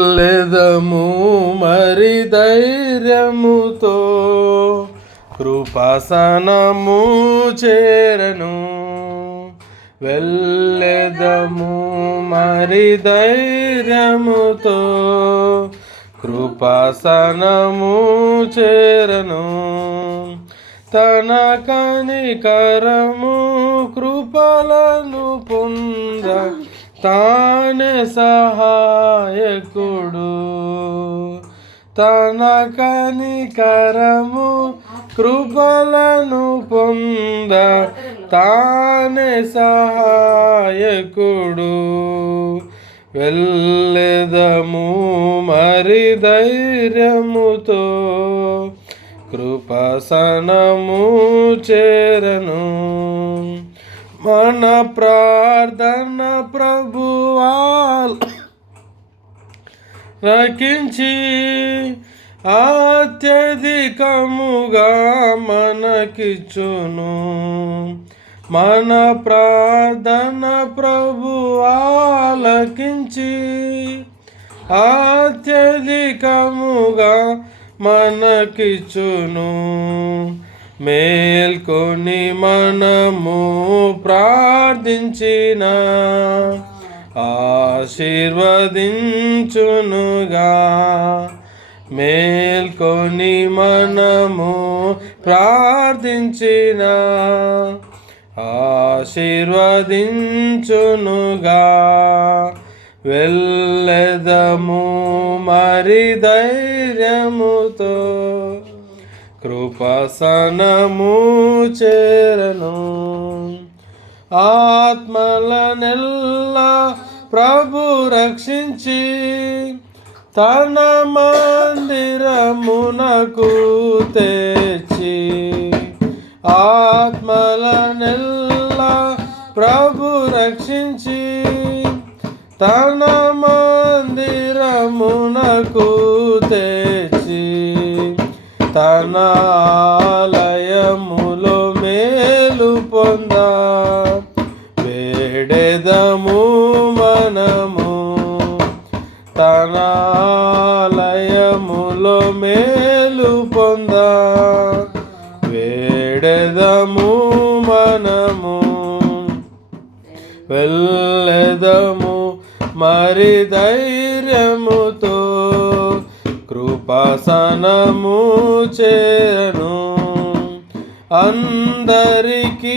వెళ్ళెదము మరి ధైర్యముతో కృపాసనము చేరను. వెళ్ళెదము మరి ధైర్యముతో కృపాసనము చేరను. తన కనికరము కృపలను పొంద తానే సహాయకుడు. తన కనికరము కృపలను పొంద తానే సహాయకుడు. వెళ్ళెదము మరి ధైర్యముతో కృపాసనము చేరను. మన ప్రార్థన ప్రభువా రక్షించి అత్యధికముగా మనకిచ్చును. మన ప్రార్థన ప్రభువా ఆలకించి అత్యధికముగా మనకిచ్చును. మేల్కొని మనము ప్రార్థించిన ఆశీర్వదించునుగా. మేల్కొని మనము ప్రార్థించిన ఆశీర్వదించునుగా. వెళ్ళెదము మరి ధైర్యముతో కృపాసనము చేరను. ఆత్మలనెల్లా ప్రభు రక్షించి తన మందిరమునకు తెచ్చి. ఆత్మలనెల్లా ప్రభు రక్షించి తన మందిరమునకు తెచ్చి. తన ఆలయములో మేలు పొంద వేడెదము మనము. తన ఆలయములో మేలు పొంద వేడెదము మనము. వెళ్ళెదము మరి ధైర్యముతో కృపాసనము చేరను. అందరికీ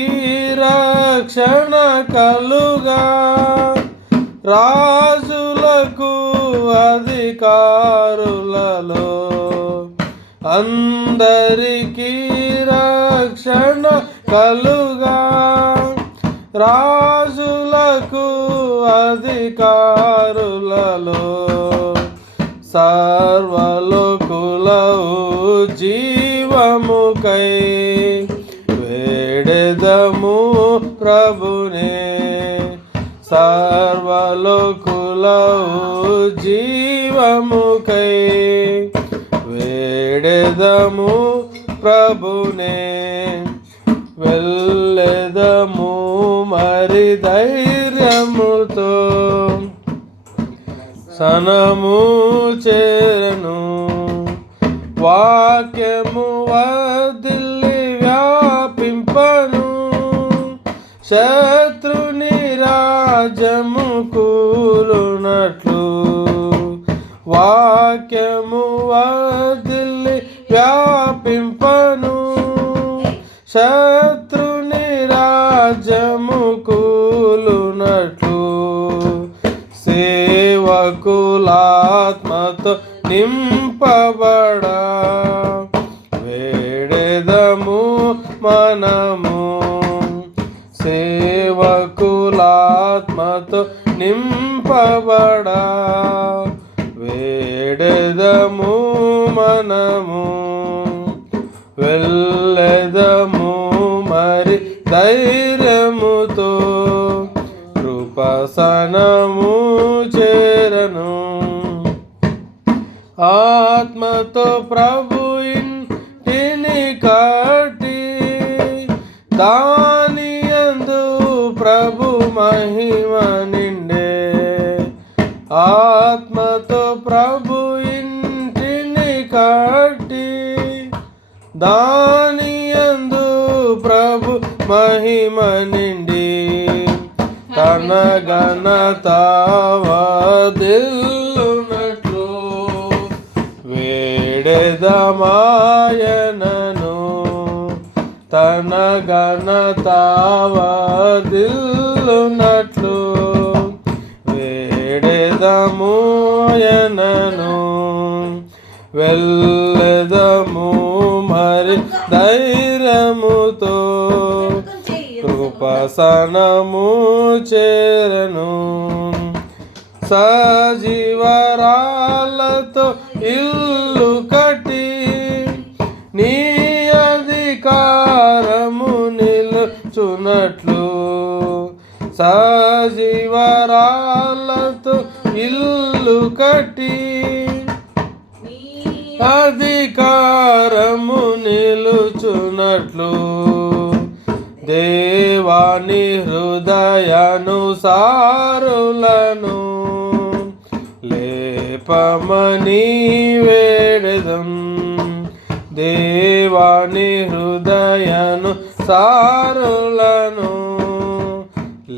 రక్షణ కలుగా రాజులకు అధికారులలో. అందరికీ రక్షణ కలుగా రాజులకు అధికారులలో. సర్వలోకులవు జీవముకై వేడెదము ప్రభునే. సర్వలోకులవు జీవముకై వేడెదము ప్రభునే. వెళ్ళెదము మరి ధైర్యముతో సనము చేరను. వాక్యము వర్ధిల్లి వ్యాపింపను. శత్రుని రాజ్యము కూలునట్లు. వాక్యము వర్ధిల్లి వ్యాపింపను. శత్రుని రాజ్యము కూలునట్లు. సేవకులాత్మతో నింపబడ వేడెదము మనము. సేవకులాత్మతో నింపబడ వేడెదము మనము. వెళ్ళెదము మరి ధైర్యముతో కృపాసనము చేరను. ఆత్మతో ప్రభు ఇంటిని కట్టి దాని యందు ప్రభు మహిమ నిండే. ఆత్మతో ప్రభు ఇంటిని కట్టి దానియందు ప్రభు మహిమ నిండి తన ఘనత వదిల్లునట్లు వేడెదమాయనను తన ఘనత వదిల్లునట్లు వేడెదముయనను వెళ్ళెదము మరి ధైర్యముతో కృపసనము చేరను సజీవరాలతో ఇల్లు కట్టి నీ అధికారము నిలుచున్నట్లు సజీవరాలతో ఇల్లు కట్టి అధికారము నిలుచున్నట్లు దేవాని హృదయానుసారులను లేపమని వేడెదం దేవాని హృదయానుసారులను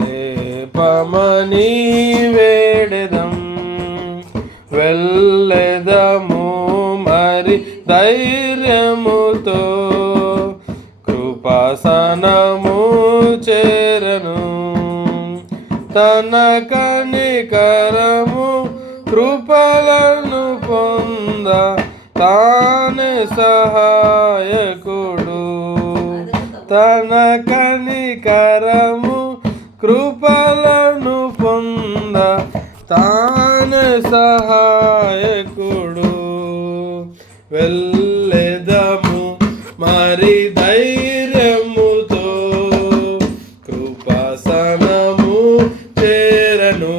లేపమని వేడెదం వెళ్ళెదము మరి ధైర్యముతో కృపాసనము చేరను తన కనికరము కృపలను పొంద తానే సహాయకుడు తన కనికరము కృపలను పొంద తానే సహాయకుడు వెళ్ళెదము మరి ధైర్యముతో కృపాసనము చేరను.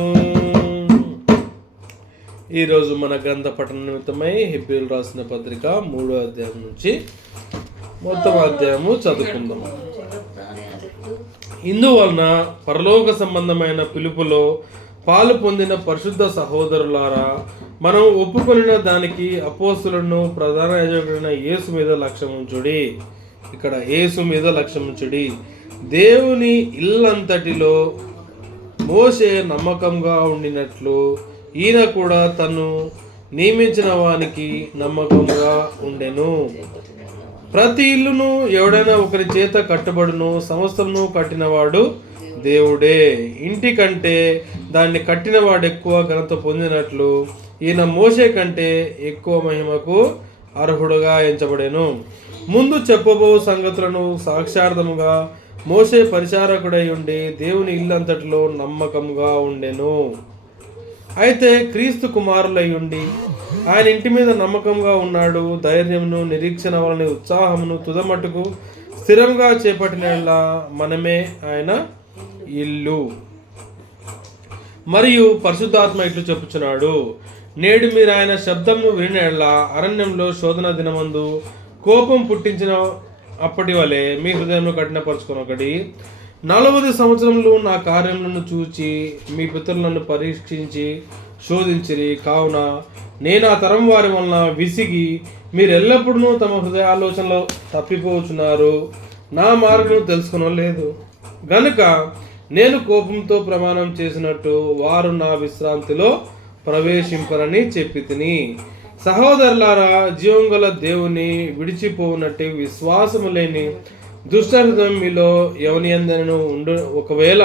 ఈరోజు మన గ్రంథ పఠన నిమిత్తమై హెబ్రీయులకు రాసిన పత్రిక 3వ అధ్యాయం నుంచి మొత్తం అధ్యాయము చదువుకుందాం. ఇందువలన పరలోక సంబంధమైన పిలుపులో పాలు పొందిన పరిశుద్ధ సహోదరులారా, మనం ఒప్పుకొనిన దానికి అపోస్తులను ప్రధాన యాజకుడైన యేసు మీద లక్ష్యం ఉంచుడి. ఇక్కడ యేసు మీద లక్ష్యం ఉంచుడి. దేవుని ఇల్లంతటిలో మోషే నమ్మకంగా ఉండినట్లు ఈయన కూడా తను నియమించిన వానికి నమ్మకంగా ఉండెను. ప్రతి ఇల్లును ఎవడైనా ఒకరి చేత కట్టబడును, సంస్థలను కట్టినవాడు దేవుడే. ఇంటి కంటే దాన్ని కట్టినవాడు ఎక్కువ ఘనత పొందినట్లు ఈయన మోషే కంటే ఎక్కువ మహిమకు అర్హుడుగా ఎంచబడెను. ముందు చెప్పబో సంగతులను సాక్షార్థముగా మోషే పరిచారకుడై ఉండి దేవుని ఇల్లంతటిలో నమ్మకంగా ఉండెను. అయితే క్రీస్తు కుమారులై ఉండి ఆయన ఇంటి మీద నమ్మకంగా ఉన్నాడు. ధైర్యమును, నిరీక్షణ వలన ఉత్సాహమును తుదమట్టుకు స్థిరంగా చేపట్టినలా మనమే ఆయన ఇల్లు. మరియు పరిశుద్ధాత్మ ఇట్లు చెప్పుచున్నాడు, నేడు మీరు ఆయన శబ్దమును వినినెడలా అరణ్యంలో శోధన దినమందు కోపం పుట్టించిన అప్పటి వలె మీ హృదయంలో కఠినపరచుకొనొకటి. 40 సంవత్సరములు నా కార్యములను చూచి మీ పితరులను పరీక్షించి శోధించిరి. కావున నేను ఆ తరం వారి వలన విసిగి మీరు ఎల్లప్పుడూ తమ హృదయ ఆలోచనలో తప్పిపోతున్నారు, నా మార్గం తెలుసుకొనలేదు. గనుక నేను కోపంతో ప్రమాణం చేసినట్టు వారు నా విశ్రాంతిలో ప్రవేశింపరని చెప్పి తిని. సహోదరులారా, జీవం గల దేవుని విడిచిపోనట్టు విశ్వాసము లేని దుష్టహృదయం మీలో ఎవని అందనూ ఒకవేళ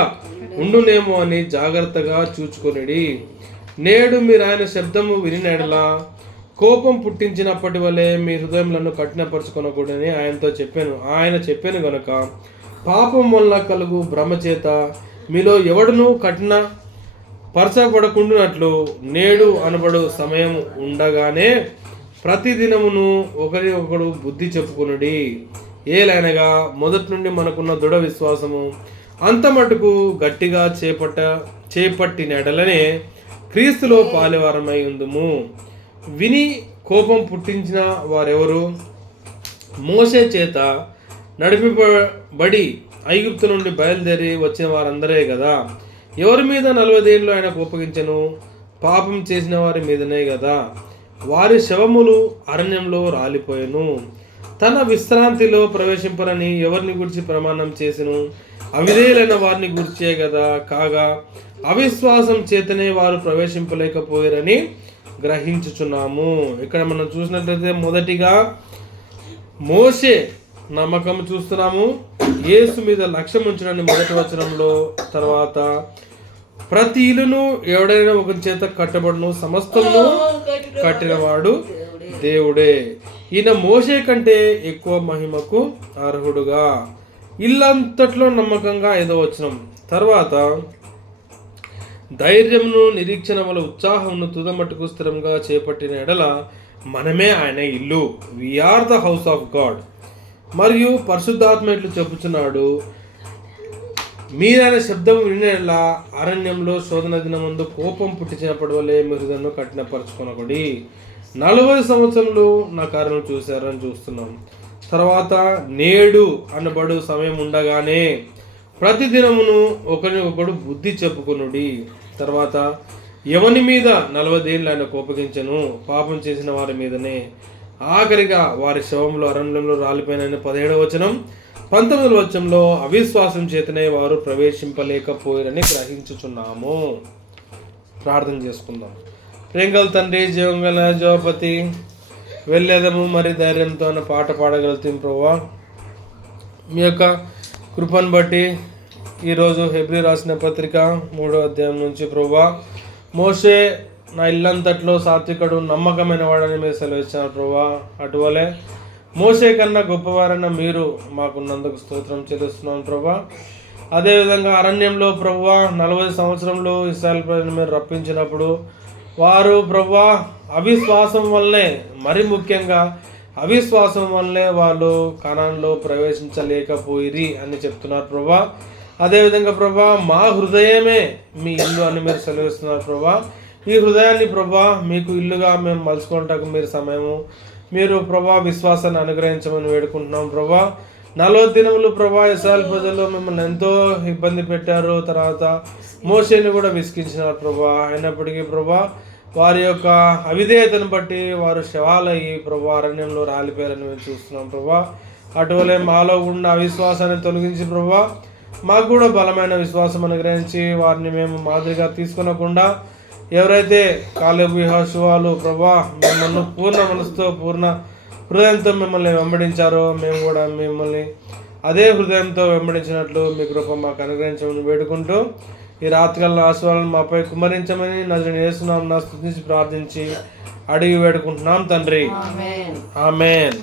ఉండునేమో అని జాగ్రత్తగా చూచుకొనిడి. నేడు మీరు ఆయన శబ్దము వినినెడలా కోపం పుట్టించినప్పటి వలె మీ హృదయములను కఠినపరచుకొనకూడదని ఆయన చెప్పాను గనుక పాపం వల్ల కలుగు భ్రమ చేత మీలో ఎవడునూ కఠిన పరచబడకుండానట్లు నేడు అనబడు సమయం ఉండగానే ప్రతిదినమును ఒకరి ఒకడు బుద్ధి చెప్పుకొనుడి. ఏలైనగా మొదటి నుండి మనకున్న దృఢ విశ్వాసము అంత మటుకు గట్టిగా చేపట్టినడలనే క్రీస్తులో పాలివారమై ఉందుము. విని కోపం పుట్టించిన వారెవరు? మోషే చేత నడిపింపబడి ఐగుప్తు నుండి బయలుదేరి వచ్చిన వారందరే కదా. ఎవరి మీద 40 ఏళ్ళు ఆయన కోపగించెను? పాపం చేసిన వారి మీదనే కదా. వారి శవములు అరణ్యంలో రాలిపోయెను. తన విశ్రాంతిలో ప్రవేశింపరని ఎవరిని గురించి ప్రమాణం చేసెను? అవిధేయులైన వారిని గుర్చే కదా. కాగా అవిశ్వాసం చేతనే వారు ప్రవేశింపలేకపోయారని గ్రహించుచున్నాము. ఇక్కడ మనం చూసినట్లయితే మొదటిగా మోషే నమ్మకం చూస్తున్నాము, యేసు మీద లక్ష్యం ఉంచడాన్ని మొదటి వచనంలో. తర్వాత ప్రతి ఇల్లును ఎవడైనా ఒక చేత కట్టబడును, సమస్తము కట్టినవాడు దేవుడే. ఈయన మోషే కంటే ఎక్కువ మహిమకు అర్హుడుగా. ఇల్లంతట్లో నమ్మకంగా ఐదో వచనం. తర్వాత ధైర్యమును నిరీక్షణ వల్ల ఉత్సాహమును తుదమట్టుకు స్థిరంగా చేపట్టిన ఎడల మనమే ఆయన ఇల్లు, we are the house of God. మరియు పరిశుద్ధాత్మ ఇట్లు చెప్పుచున్నాడు, మీరైన శబ్దం వినేలా అరణ్యంలో శోధన దినమందు కోపం పుట్టించినప్పటి వల్లే మీ హృదయంను కఠినపరచుకొనకుడి. 40 సంవత్సరంలో నా కార్యం చూశారని చూస్తున్నాం. తర్వాత నేడు అనబడు సమయం ఉండగానే ప్రతిదినమును ఒకరినొకడు బుద్ధి చెప్పుకొనుడి. తర్వాత ఎవని మీద 40 ఏళ్ళు ఆయన కోపగించను, పాపం చేసిన వారి మీదనే. ఆఖరిగా వారి శవంలో అరణ్యంలో రాలిపోయిన 17వ వచనం. 19వ వచనంలో అవిశ్వాసం చేతనే వారు ప్రవేశింపలేకపోయారని గ్రహించుచున్నాము. ప్రార్థన చేసుకుందాం. ప్రేంగల్ తండ్రి, జీవంగల జోపతి, వెళ్ళేదము మరి ధైర్యంతో అన్న పాట పాడగలుగుతాం ప్రభువా. మీ యొక్క కృపను బట్టి ఈరోజు హెబ్రీ రాసిన పత్రిక 3వ అధ్యాయం నుంచి ప్రభువా, మోషే నా ఇల్లంతట్లో సాత్వికుడు నమ్మకమైన వాడని మీరు సెలవిచ్చారు ప్రభువా. అటువలే మోషే కన్నా గొప్పవారన్న మీరు మాకున్నందుకు స్తోత్రం చెల్లిస్తున్నాం ప్రభువా. అదేవిధంగా అరణ్యంలో ప్రభువా 40 సంవత్సరంలో ఇశ్రాయేలు ప్రజలను మీరు రప్పించినప్పుడు వారు ప్రభువా అవిశ్వాసం వల్లే, మరి ముఖ్యంగా అవిశ్వాసం వల్లే వాళ్ళు కనాన్లో ప్రవేశించలేకపోయిరి అని చెప్తున్నారు ప్రభా. అదేవిధంగా ప్రభా మా హృదయమే మీ ఇల్లు అని మీరు సెలవిస్తున్నారు ప్రభా. ఈ హృదయాన్ని ప్రభా మీకు ఇల్లుగా మేము మలుచుకోవటానికి మీరు సమయము, మీరు ప్రభా విశ్వాసాన్ని అనుగ్రహించమని వేడుకుంటున్నాం ప్రభా. 40 దినములు ప్రభా ఇశ్రాయేలు ప్రజలు మిమ్మల్ని ఎంతో ఇబ్బంది పెట్టారు. తర్వాత మోషేని కూడా విసిగించినారు ప్రభా. అయినప్పటికీ ప్రభా వారి యొక్క అవిధేయతను బట్టి వారు శవాలయ్యి ప్రభా అరణ్యంలో రాలిపోయారని మేము చూస్తున్నాం ప్రభా. అటువలే మాలో ఉన్న అవిశ్వాసాన్ని తొలగించి ప్రభా మాకు కూడా బలమైన విశ్వాసం అనుగ్రహించి వారిని మేము మాదిరిగా తీసుకునకుండా ఎవరైతే కాలేబు యెహోషువలు ప్రభా మిమ్మల్ని పూర్ణ మనసుతో పూర్ణ హృదయంతో మిమ్మల్ని వెంబడించారో మేము కూడా మిమ్మల్ని అదే హృదయంతో వెంబడించినట్లు మీ కృప మాకు అనుగ్రహించమని వేడుకుంటూ ఈ రాత్రికాల ఆశీర్వాదాలను మాపై కుమ్మరించమని నజరేయుడైన యేసు నామమున స్తుతించి ప్రార్థించి అడిగి వేడుకుంటున్నాం తండ్రి. ఆమేన్.